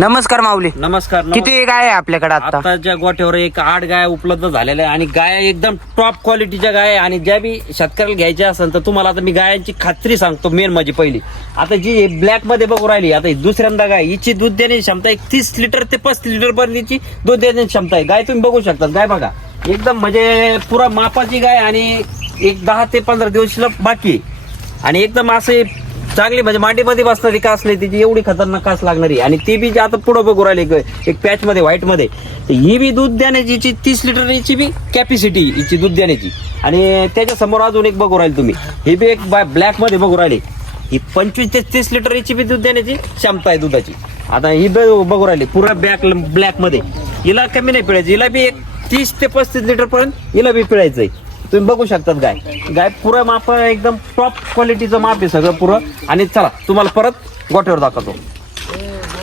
नमस्कार माऊली. नमस्कार. किती गाय आहे आपल्याकडे आता? आताच्या गोठ्यावर एक आठ गाय उपलब्ध झालेल्या आहे आणि गाय एकदम टॉप क्वालिटीच्या गाय आहे आणि ज्या बी शेतकऱ्याला घ्यायच्या असेल तर तुम्हाला आता मी गायांची खात्री सांगतो मेन म्हणजे पहिली. आता जी ब्लॅकमध्ये बघू राहिली आता ही दुसऱ्यांदा गाय हिची दूध देण्याची क्षमता एक तीस लिटर ते पस्तीस लिटर पर्यंतची दूध देण्याची क्षमता आहे. गाय तुम्ही बघू शकता गाय बघा एकदम म्हणजे पुरा मापाची गाय आणि एक दहा ते पंधरा दिवस शिल्लक बाकी आहे. आणि एकदम असे चांगली म्हणजे मांडीमध्ये बसणारी कास नाही तिची एवढी खतरनाक कास लागणारी आणि ती बी जी आता पुढं बघू राहिली एक- एक पॅच मध्ये व्हाईटमध्ये ही बी दूध देण्याची हिची तीस लिटर याची बी कॅपॅसिटी हिची दूध देण्याची. आणि त्याच्यासमोर अजून एक बघू राहील तुम्ही. ही बी एक ब्लॅकमध्ये बघू राहिली. ही पंचवीस ते तीस लिटर हिची बी दूध देण्याची क्षमता आहे दुधाची. आता ही बघू राहिली पुरा ब्लॅक ब्लॅकमध्ये. हिला कमी नाही पिळायची हिला बी एक तीस ते पस्तीस लिटर पर्यंत हिला बी पिळायचंय. तुम्ही बघू शकतात गाय. गाय पुरं माप एकदम टॉप क्वालिटीचं माप आहे सगळं पुरं. आणि चला तुम्हाला परत गोठ्यावर दाखवतो.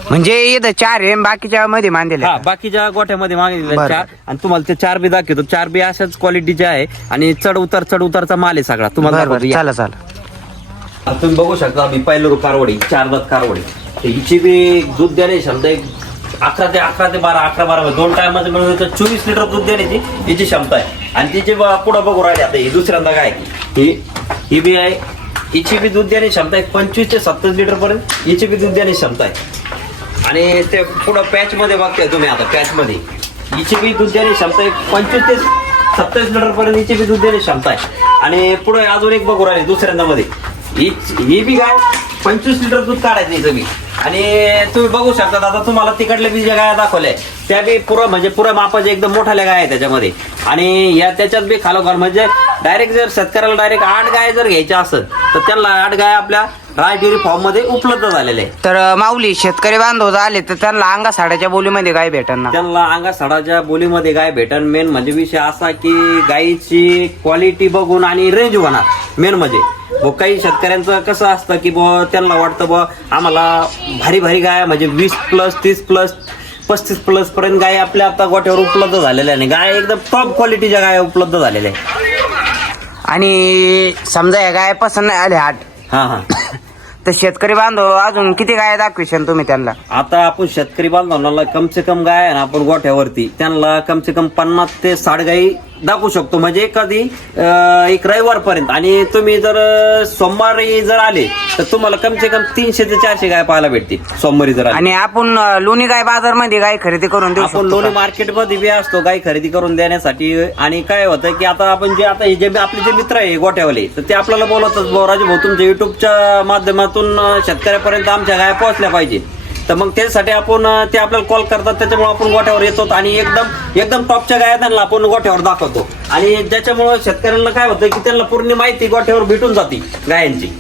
म्हणजे इथं चार आहे बाकीच्या मध्ये मांदेले हा बाकीच्या गोठ्यामध्ये मागितले बरं. चार. आणि तुम्हाला ते चार बी दाखवतो. चार बी अशाच क्वालिटीचे आहे. आणि चढ उतार चढ उतारचा माल आहे सगळा. तुम्हाला बरं दाखवतो. बरं या. चला चला. तुम्ही बघू शकता मी पहिलं कारवडी चार दात कारवडी. तर हिची बी दूध देण्याची क्षमता एक अकरा ते अकरा ते बारा अकरा बारा दोन टायमाचं मिळून तर चोवीस लिटर दूध देण्याची हिची क्षमता आहे. आणि तिची ब- पुढं बघू राहिली आता ही दुसऱ्यांदा काय ही ही बी आहे हिची बी दूध देण्याची क्षमता आहे पंचवीस ते सत्तावीस लिटर पर्यंत हिची बी दूध देण्याची क्षमता आहे. आणि ते पुढं पॅच मध्ये बघताय तुम्ही आता पॅच मध्ये. हिची बी दूध देण्याची क्षमता आहे पंचवीस ते सत्तावीस लिटर पर्यंत हिची बी दूध देण्याची क्षमता आहे. आणि पुढे अजून एक बघू राहिली दुसऱ्यांदा मध्ये. ही ही बी काय? पंचवीस लिटर दूध काढायचं हिचं बी. आणि तुम्ही बघू शकता आता तुम्हाला तिकडल्या बी ज्या गाया दाखवल्या त्या बी पुरं म्हणजे पुरं मापाच्या एकदम मोठ्याल्या गाय आहे त्याच्यामध्ये. आणि या त्याच्यात बी खालोखाल म्हणजे डायरेक्ट जर शेतकऱ्याला डायरेक्ट आठ गाय जर घ्यायच्या असेल तर त्यांना आठ गाय आपल्या राय डेअरी फॉर्ममध्ये उपलब्ध झालेल्या आहे तर माऊली शेतकरी बांधव आले तर त्यांना अंगा साड्याच्या बोलीमध्ये गाय भेटणार ना? त्यांना अंगा सडाच्या बोलीमध्ये गाय भेटन? मेन म्हणजे विषय असा की गायीची क्वालिटी बघून आणि रेंज होणार मेन म्हणजे. व काही शेतकऱ्यांचं कसं असतं की बुवा त्यांना वाटतं बुवा आम्हाला भारी भारी गाय म्हणजे वीस प्लस तीस प्लस पस्तीस प्लस पर्यंत गाय आपल्या आता गोठ्यावर उपलब्ध झालेल्या नाही. गाय एकदम टॉप क्वालिटीच्या गाय उपलब्ध झालेल्या आहे आणि समजा या गाय पसंत नाही आले आठ हा हा. तर शेतकरी बांधव अजून किती गाय दाखविशाल तुम्ही त्यांना? आता आपण शेतकरी बांधवांना कम से कम गाय आहे ना आपण गोठ्यावरती त्यांना कम से कम पन्नास ते साठ गाई दाखवू शकतो. म्हणजे कधी अं, एक रविवार पर्यंत आणि तुम्ही जर सोमवारी जर आले तर तुम्हाला कम से कम तीनशे ते चारशे गाय पाहायला भेटतील. सोमवारी जर आले. आणि आपण लोणी गाय बाजारमध्ये गाय खरेदी करून देऊ आपण लोणी का? मार्केटमध्ये बी असतो गाय खरेदी करून देण्यासाठी. आणि काय होतं की आता आपण जे आता हे जे आपले जे मित्र आहे गोठ्यावाले तर ते आपल्याला बोलवतात भाऊ राजू भाऊ तुमच्या युट्यूबच्या माध्यमातून शेतकऱ्यापर्यंत आमच्या गाय पोहोचल्या पाहिजे. तर मग त्यासाठी आपण ते आपल्याला कॉल करतात त्याच्यामुळे आपण गोठ्यावर येतो आणि एकदम एकदम टॉपच्या गाया त्यांना आपण गोठ्यावर दाखवतो. आणि ज्याच्यामुळे शेतकऱ्यांना काय होतं की त्यांना पूर्ण माहिती गोठ्यावर भेटून जाते गायांची.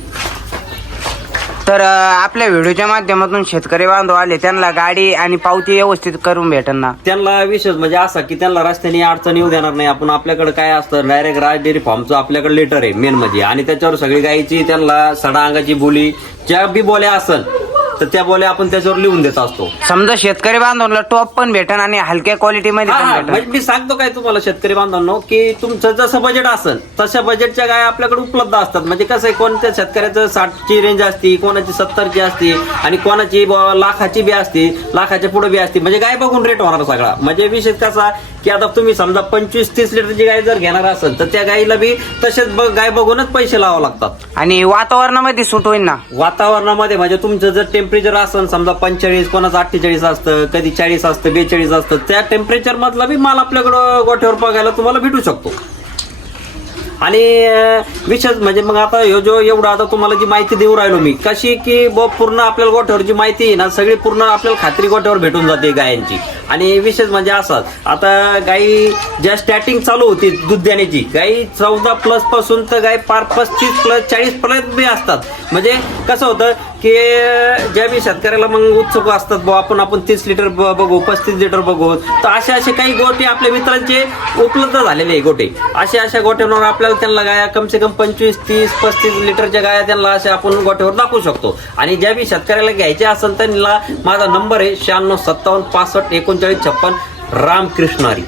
तर आपल्या व्हिडिओच्या माध्यमातून शेतकरी बांधव आले त्यांना गाडी आणि पावती व्यवस्थित करून भेटन ना? त्यांना विशेष म्हणजे असा की त्यांना रस्त्याने अडचण येऊ देणार नाही. आपण आपल्याकडे काय असतं डायरेक्ट राज डेअरी फॉर्मचं आपल्याकडे लेटर आहे मेन म्हणजे. आणि त्याच्यावर सगळी गायची त्यांना सडा अंगाची बोली ज्या बी बोल्या असन तर त्या बोल्या आपण त्याच्यावर लिहून देत असतो. समजा शेतकरी बांधवांना टॉप पण भेटन आणि हलक्या क्वालिटी मध्ये हा, पण भेटन. म्हणजे मी सांगतो काय तुम्हाला शेतकरी बांधवांनो की तुमचं जसं बजेट असेल तशा बजेटच्या गाय आपल्याकडे उपलब्ध असतात. म्हणजे कसं आहे कोणत्या शेतकऱ्याचं साठची रेंज असती कोणाची सत्तरची असती आणि कोणाची लाखाची बी असती लाखाच्या पुढे बी असती. म्हणजे गाय बघून रेट होणार सगळा. म्हणजे विशेष कसा की आता तुम्ही समजा पंचवीस तीस लिटरची गाय जर घेणार असेल तर त्या गायीला बी तसेच ब- गाय बघूनच पैसे लावावे लागतात. आणि वातावरणामध्ये सूट होईल ना? वातावरणामध्ये म्हणजे तुमचं जर टेम्परेचर असेल समजा पंचेचाळीस कोणाचं अठ्ठेचाळीस असतं कधी चाळीस असतं बेचाळीस असतं त्या टेम्परेचर मधला बी माल आपल्याकडं गोठ्यावर बघायला तुम्हाला भेटू शकतो. आणि विशेष म्हणजे मग आता ह्यो जो एवढा आता तुम्हाला जी माहिती देऊ राहिलो मी कशी की ब पूर्ण आपल्याला गोठ्यावरची माहिती आहे ना सगळी पूर्ण आपल्याला खात्री गोठ्यावर भेटून जाते गायांची. आणि विशेष म्हणजे असं आता गाई ज्या स्टार्टिंग चालू होती दूध देण्याची गाई चौदा प्लसपासून तर गाय पार पस्तीस प्लस चाळीस पर्यंत बी असतात. म्हणजे कसं होतं की ज्या बी शेतकऱ्याला मग उत्सुक असतात बुवा आपण आपण तीस लिटर ब- बघू पस्तीस लिटर बघू. तर असे असे काही गोटे आपल्या मित्रांचे उपलब्ध झालेले आहे गोटे. अशा अशा गोट्यांवर आपल्याला त्यांना गाया कमसे कम पंचवीस तीस पस्तीस लिटरच्या गाया त्यांना अशा आपण गोट्यावर दाखवू शकतो. आणि ज्या बी शेतकऱ्याला घ्यायच्या असेल त्यांना माझा नंबर आहे शहाण्णव सत्तावन्न पासष्ट एकोणचाळीस छप्पन रामकृष्णारी